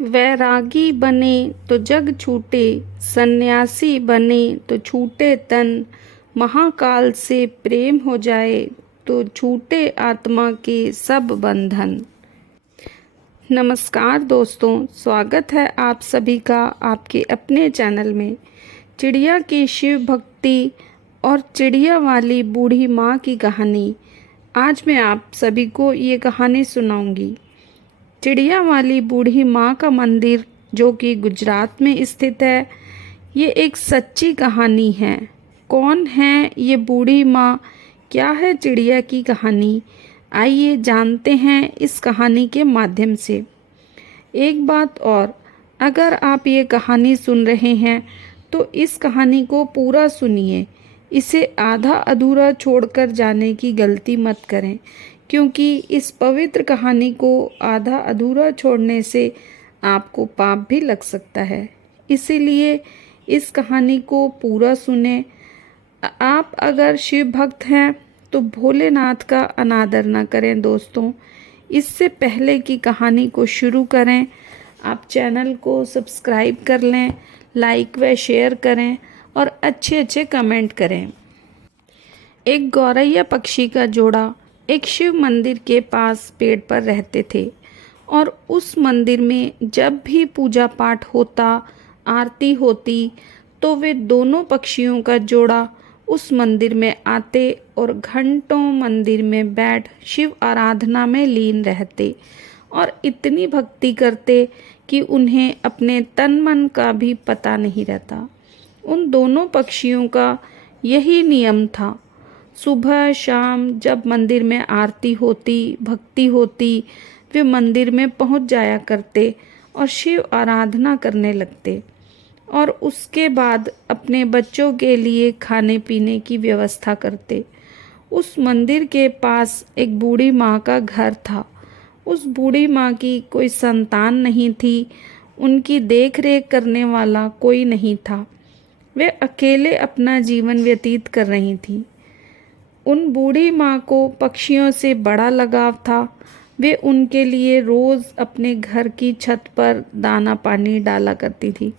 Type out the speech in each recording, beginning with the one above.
वैरागी बने तो जग छूटे, सन्यासी बने तो छूटे तन, महाकाल से प्रेम हो जाए तो छूटे आत्मा के सब बंधन। नमस्कार दोस्तों, स्वागत है आप सभी का आपके अपने चैनल में। चिड़िया की शिव भक्ति और चिड़िया वाली बूढ़ी माँ की कहानी। आज मैं आप सभी को ये कहानी सुनाऊंगी। चिड़िया वाली बूढ़ी माँ का मंदिर जो कि गुजरात में स्थित है, ये एक सच्ची कहानी है। कौन है ये बूढ़ी माँ, क्या है चिड़िया की कहानी, आइए जानते हैं इस कहानी के माध्यम से। एक बात और, अगर आप ये कहानी सुन रहे हैं तो इस कहानी को पूरा सुनिए, इसे आधा अधूरा छोड़कर जाने की गलती मत करें, क्योंकि इस पवित्र कहानी को आधा अधूरा छोड़ने से आपको पाप भी लग सकता है। इसीलिए इस कहानी को पूरा सुने। आप अगर शिव भक्त हैं तो भोलेनाथ का अनादर न करें दोस्तों। इससे पहले की कहानी को शुरू करें, आप चैनल को सब्सक्राइब कर लें, लाइक व शेयर करें और अच्छे अच्छे कमेंट करें। एक गौरैया पक्षी का जोड़ा एक शिव मंदिर के पास पेड़ पर रहते थे और उस मंदिर में जब भी पूजा पाठ होता, आरती होती, तो वे दोनों पक्षियों का जोड़ा उस मंदिर में आते और घंटों मंदिर में बैठ शिव आराधना में लीन रहते और इतनी भक्ति करते कि उन्हें अपने तन मन का भी पता नहीं रहता। उन दोनों पक्षियों का यही नियम था। सुबह शाम जब मंदिर में आरती होती, भक्ति होती, वे मंदिर में पहुंच जाया करते और शिव आराधना करने लगते और उसके बाद अपने बच्चों के लिए खाने पीने की व्यवस्था करते। उस मंदिर के पास एक बूढ़ी माँ का घर था। उस बूढ़ी माँ की कोई संतान नहीं थी, उनकी देख रेख करने वाला कोई नहीं था। वे अकेले अपना जीवन व्यतीत कर रही थीं। उन बूढ़ी माँ को पक्षियों से बड़ा लगाव था। वे उनके लिए रोज़ अपने घर की छत पर दाना पानी डाला करती थी।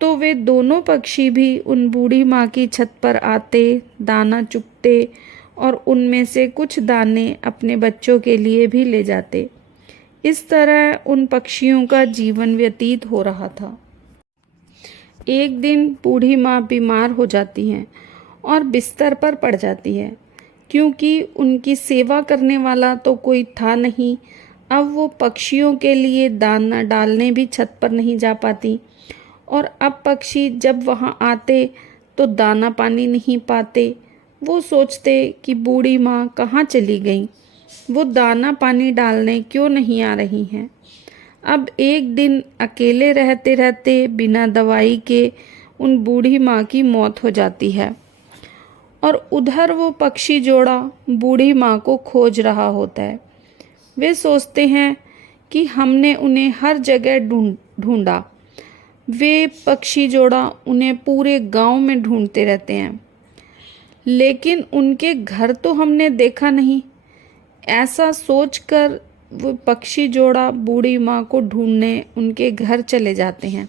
तो वे दोनों पक्षी भी उन बूढ़ी माँ की छत पर आते, दाना चुगते और उनमें से कुछ दाने अपने बच्चों के लिए भी ले जाते। इस तरह उन पक्षियों का जीवन व्यतीत हो रहा था। एक दिन बूढ़ी माँ बीमार हो जाती हैं और बिस्तर पर पड़ जाती है। क्योंकि उनकी सेवा करने वाला तो कोई था नहीं, अब वो पक्षियों के लिए दाना डालने भी छत पर नहीं जा पाती और अब पक्षी जब वहाँ आते तो दाना पानी नहीं पाते। वो सोचते कि बूढ़ी माँ कहाँ चली गई, वो दाना पानी डालने क्यों नहीं आ रही हैं। अब एक दिन अकेले रहते रहते बिना दवाई के उन बूढ़ी माँ की मौत हो जाती है और उधर वो पक्षी जोड़ा बूढ़ी माँ को खोज रहा होता है। वे सोचते हैं कि हमने उन्हें हर जगह ढूंढा। वे पक्षी जोड़ा उन्हें पूरे गांव में ढूंढते रहते हैं, लेकिन उनके घर तो हमने देखा नहीं। ऐसा सोचकर वो पक्षी जोड़ा बूढ़ी माँ को ढूंढने उनके घर चले जाते हैं।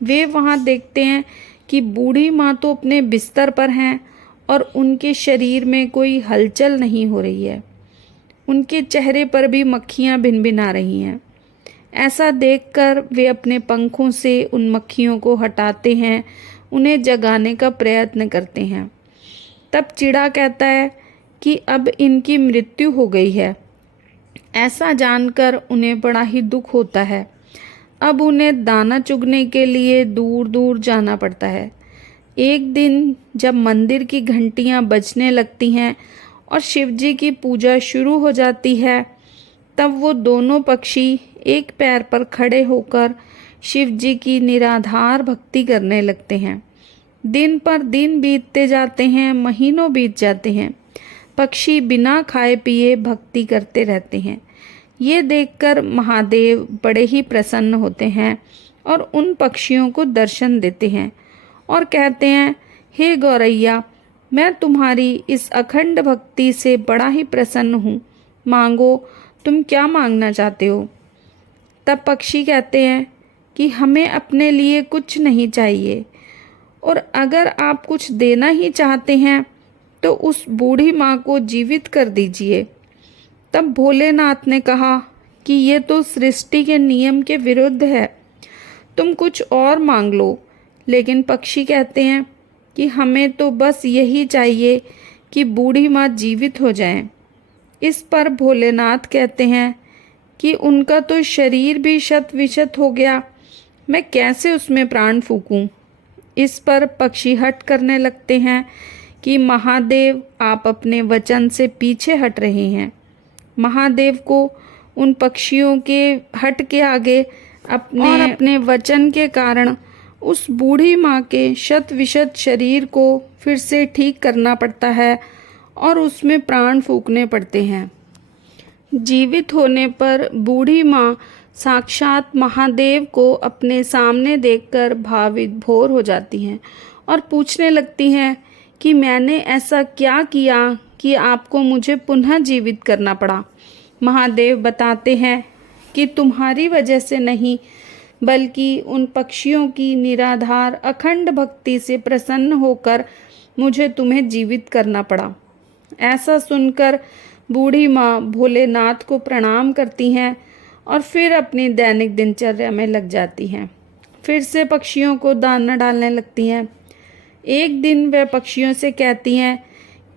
वे वहाँ देखते हैं कि बूढ़ी माँ तो अपने बिस्तर पर हैं और उनके शरीर में कोई हलचल नहीं हो रही है। उनके चेहरे पर भी मक्खियाँ भिनभिना रही हैं। ऐसा देखकर वे अपने पंखों से उन मक्खियों को हटाते हैं, उन्हें जगाने का प्रयत्न करते हैं। तब चिड़ा कहता है कि अब इनकी मृत्यु हो गई है। ऐसा जानकर उन्हें बड़ा ही दुख होता है। अब उन्हें दाना चुगने के लिए दूर दूर जाना पड़ता है। एक दिन जब मंदिर की घंटियां बजने लगती हैं और शिवजी की पूजा शुरू हो जाती है, तब वो दोनों पक्षी एक पैर पर खड़े होकर शिवजी की निराधार भक्ति करने लगते हैं। दिन पर दिन बीतते जाते हैं, महीनों बीत जाते हैं। पक्षी बिना खाए पिए भक्ति करते रहते हैं। ये देखकर महादेव बड़े ही प्रसन्न होते हैं और उन पक्षियों को दर्शन देते हैं और कहते हैं, हे गौरैया, मैं तुम्हारी इस अखंड भक्ति से बड़ा ही प्रसन्न हूँ। मांगो, तुम क्या मांगना चाहते हो। तब पक्षी कहते हैं कि हमें अपने लिए कुछ नहीं चाहिए, और अगर आप कुछ देना ही चाहते हैं तो उस बूढ़ी माँ को जीवित कर दीजिए। तब भोलेनाथ ने कहा कि ये तो सृष्टि के नियम के विरुद्ध है, तुम कुछ और मांग लो। लेकिन पक्षी कहते हैं कि हमें तो बस यही चाहिए कि बूढ़ी माँ जीवित हो जाएं। इस पर भोलेनाथ कहते हैं कि उनका तो शरीर भी शत विशत हो गया, मैं कैसे उसमें प्राण फूंकूं। इस पर पक्षी हट करने लगते हैं कि महादेव, आप अपने वचन से पीछे हट रहे हैं। महादेव को उन पक्षियों के हट के आगे अपने वचन के कारण उस बूढ़ी माँ के शत विशत शरीर को फिर से ठीक करना पड़ता है और उसमें प्राण फूंकने पड़ते हैं। जीवित होने पर बूढ़ी माँ साक्षात महादेव को अपने सामने देखकर भावित भोर हो जाती हैं और पूछने लगती हैं कि मैंने ऐसा क्या किया कि आपको मुझे पुनः जीवित करना पड़ा। महादेव बताते हैं कि तुम्हारी वजह से नहीं, बल्कि उन पक्षियों की निराधार अखंड भक्ति से प्रसन्न होकर मुझे तुम्हें जीवित करना पड़ा। ऐसा सुनकर बूढ़ी माँ भोलेनाथ को प्रणाम करती हैं और फिर अपनी दैनिक दिनचर्या में लग जाती हैं। फिर से पक्षियों को दाना डालने लगती हैं। एक दिन वह पक्षियों से कहती हैं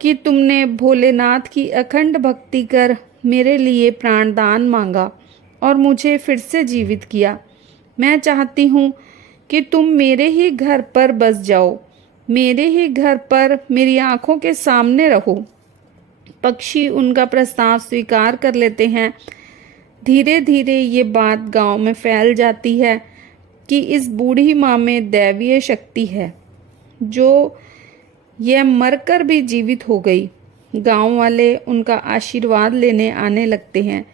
कि तुमने भोलेनाथ की अखंड भक्ति कर मेरे लिए प्राणदान मांगा और मुझे फिर से जीवित किया। मैं चाहती हूँ कि तुम मेरे ही घर पर बस जाओ, मेरे ही घर पर मेरी आँखों के सामने रहो। पक्षी उनका प्रस्ताव स्वीकार कर लेते हैं। धीरे धीरे ये बात गांव में फैल जाती है कि इस बूढ़ी माँ में दैवीय शक्ति है, जो यह मरकर भी जीवित हो गई। गांव वाले उनका आशीर्वाद लेने आने लगते हैं।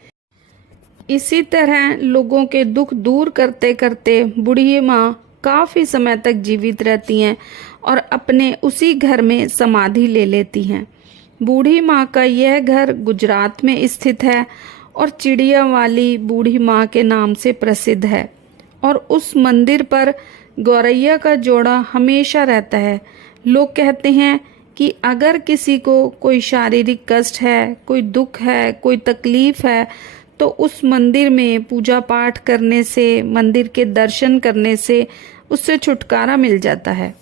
इसी तरह लोगों के दुख दूर करते करते बूढ़ी माँ काफ़ी समय तक जीवित रहती हैं और अपने उसी घर में समाधि ले लेती हैं। बूढ़ी माँ का यह घर गुजरात में स्थित है और चिड़िया वाली बूढ़ी माँ के नाम से प्रसिद्ध है, और उस मंदिर पर गौरैया का जोड़ा हमेशा रहता है। लोग कहते हैं कि अगर किसी को कोई शारीरिक कष्ट है, कोई दुख है, कोई तकलीफ है, तो उस मंदिर में पूजा पाठ करने से, मंदिर के दर्शन करने से उससे छुटकारा मिल जाता है।